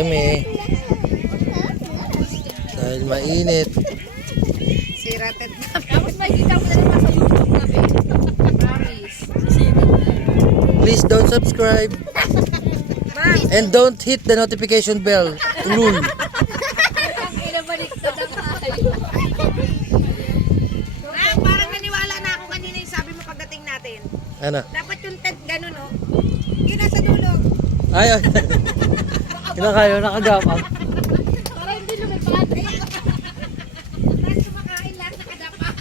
kami. Dahil mainit. Siratet na. Tapos makikita ko na naman sa YouTube na Paris. Please don't subscribe. And don't hit the notification bell. Ulul. Ang inabalik na ng ayo. Parang naniwala na ako kanina yung sabi mo pagdating natin. Ano? Dapat yung tent ganun, no? Yun nasa dulo. Ayun. Kinakayo, nakagapang. Para hindi lumipad. Tapos kumakain lang sa kadapa.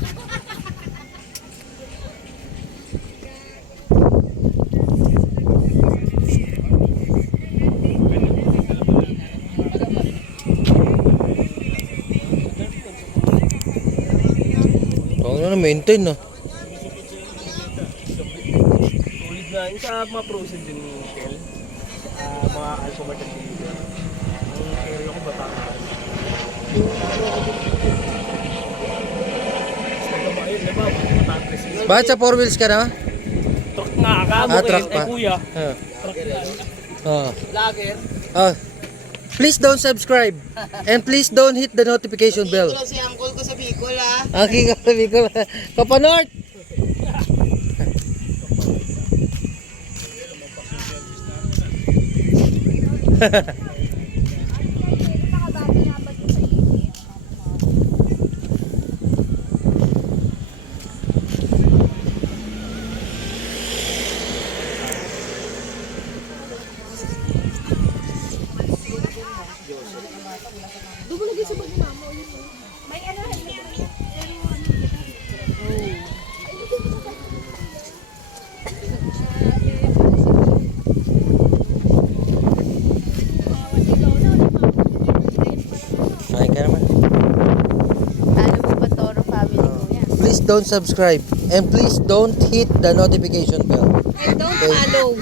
Oo na, maintain no. Ulit na yung sa mga frozen din yung shell. Mga alphabet at deliver. Ang area ko Batangas. Nagkabayon, diba? Batangas yun. Bakit sa 4 wheels ka na? Truck nga, kamo Truck pa. kuya. Ah. Truck na. Oh. Lager. Oh. Please don't subscribe. And please don't hit the notification bell. Ito si uncle ko sa Bicol, ah. Ang kikasabi ko. Papa North! Kain ka naman. Ano mo ba Toro family ko yan? Please don't subscribe. And please don't hit the notification bell. And don't follow.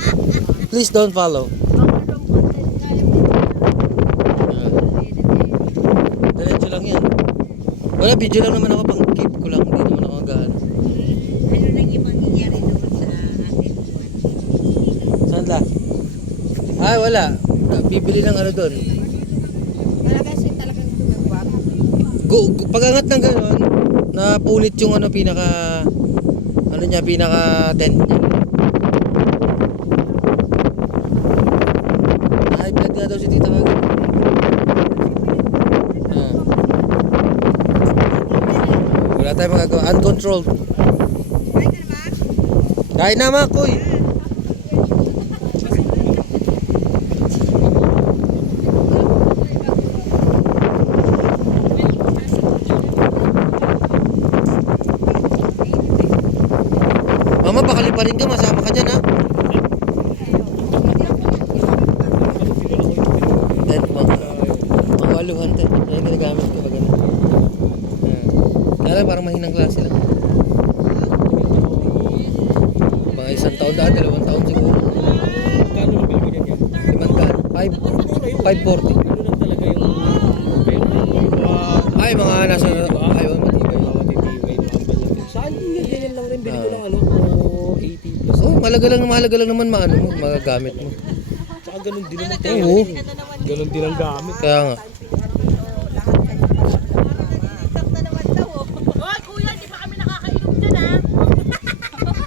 Please don't follow. Diretso lang yan. Wala, video lang naman ako. Pang keep ko lang. Hindi naman ako gaano. Ano nang ibang nangyari naman sa atin? Saan la? Ay, wala. Bibili ng ano doon. Talaga siya talagang tumawag. Pagangat ng gano'n, napunit yung ano pinaka ano niya, pinaka tent niya. Ay, blood nga daw si Tita Kag. Ah. Wala tayong magagawa. Uncontrolled. Right ka naman? Kain na mga kuy. Mama, bakali pa rin ka. Masama ka dyan ha. Tent mo. Mga waluhan tent. Yan ginagamit ko pag ano. Kaya lang parang mahinang klase lang. Mga 1 taon daan, 2 taon siguro. Kano lang bilhin niya? 5 540. Ano lang talaga yung Ay, mga nasa ayaw matibay. Saan yun? Ganyan lang rin. Bili ko lang ano, 80 plus. Oh, mahalaga lang naman maano mo, magagamit mo. Tsaka ganun din naman. Oo. Ganun din ang gamit. Kaya nga. Hoy, kuya, di pa kami nakakainom dyan, ha?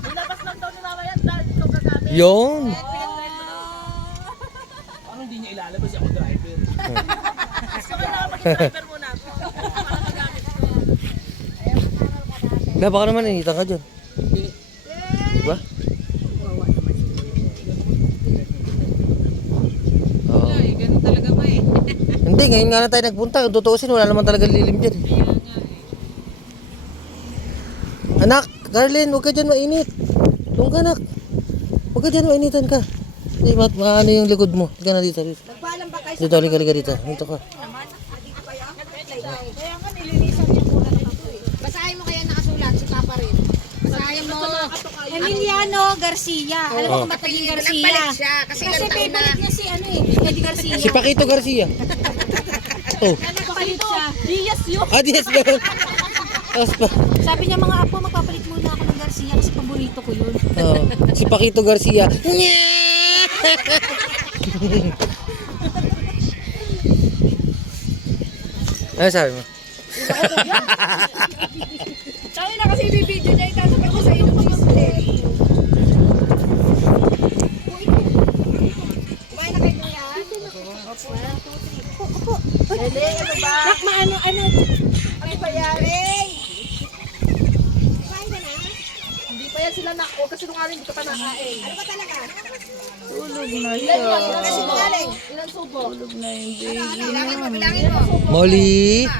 Nilabas lang daw ni Mama yan dahil sobrang gabi. Yung. Parang hindi niya ilalabas ako driver. Gusto ko lang mag-driver muna ako. Makakagamit ko. Na baka naman initan ka dyan. Diba? Oo. Ay, ganun talaga ba eh. Hindi, ngayon nga na tayo nagpunta. Kung tutuusin, wala naman talaga lilim dyan. Anak, Darlene, huwag ka dyan mainit. Doon ka, anak. Huwag ka dyan mainitan ka. Hindi, maano yung likod mo. Hindi ka na dito. Nagpaalam ba kayo Dito, halika dito. Dito ka. naman? Dito kayo? Kaya nga nilinisan niyo muna ng ako eh. Basahin mo kaya nakasulat si Papa rin. Basahin mo. Emiliano Garcia. Alam mo kung ba't naging Garcia? Nagpalit siya kasi Kasi ilang taon na. favorite niya si ano eh, Eddie Garcia. Si Paquito Garcia. Oh. Nagpapalit siya. Diaz yun. Ah, yes, meron. Tapos pa. Sabi niya mga apo, magpapalit muna ako ng Garcia kasi paborito ko yun. Oh. Si Paquito Garcia. Ano sabi mo? Sabi na kasi bibidyo niya, itasapat niya sa ilong ng isle. Kumain na kayo niya. Dali, ano ba? Nak, maano, ano? Ano ba yan? Kumain ka na? Hindi pa yan sila nak. Huwag kasi nungaling, hindi ka pa nakain. Ano ba talaga? Ilan yan? Ilan Kasi subo? kumaling. Ilan subo? Bilangin mo. Molly!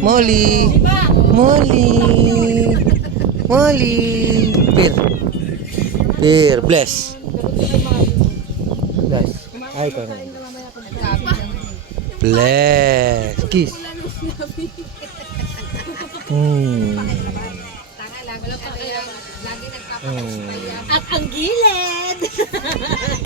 Molly! Diba? Molly! Molly! Peer. Peer. Bless. Bless. Ay, ikaw na. Bless. Kiss. Tanga lang. Lagi nagpapakas Hmm. pa yan. At ang gilid!